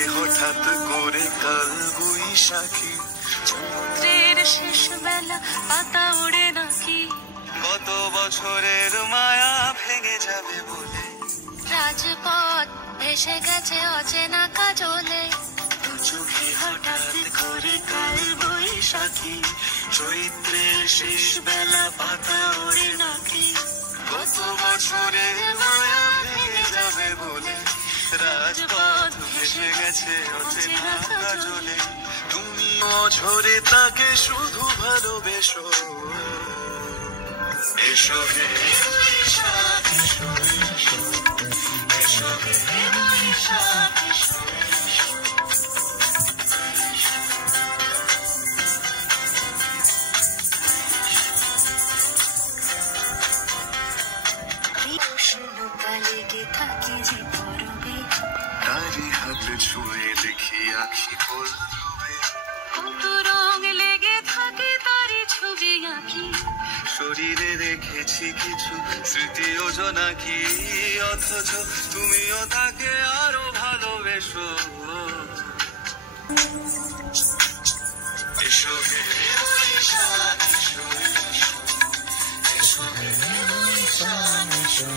চোখে হঠাৎ করে কাল বৈশাখী, চৈত্রের শেষ বেলা পাতা ওড়ে নাকি, গত বছরের মায়া ভেঙে যাবে বলে, রাজপথ ভেসে গেছে অচেনা কাজলে, দু চোখে হঠাৎ করে কাল বৈশাখী, চৈত্রের শেষ বেলা পাতা ওড়ে নাকি, গত বছরের মায়া ভেঙে যাবে বলে, রাজপথ ভেসে গেছে অচেনা কাজলে। তুমি অঝরে তাকে শুধু ভালোবেসো, এসো হে বৈশাখ এসো, এসো হে বৈশাখ এসো। লেগে থাকি যে পরবে, তারি হাত ছুঁয়ে দেখি আঁখি পড়বে, কত রং লেগে থাকে তারি ছবি আঁকি, শরীরে রেখেছি কিছু স্মৃতি যোজনা কি, অথচ তুমিও তাকে আরো ভালোবেসো, এসো হে বৈশাখ এসো, এসো হে বৈশাখ এসো।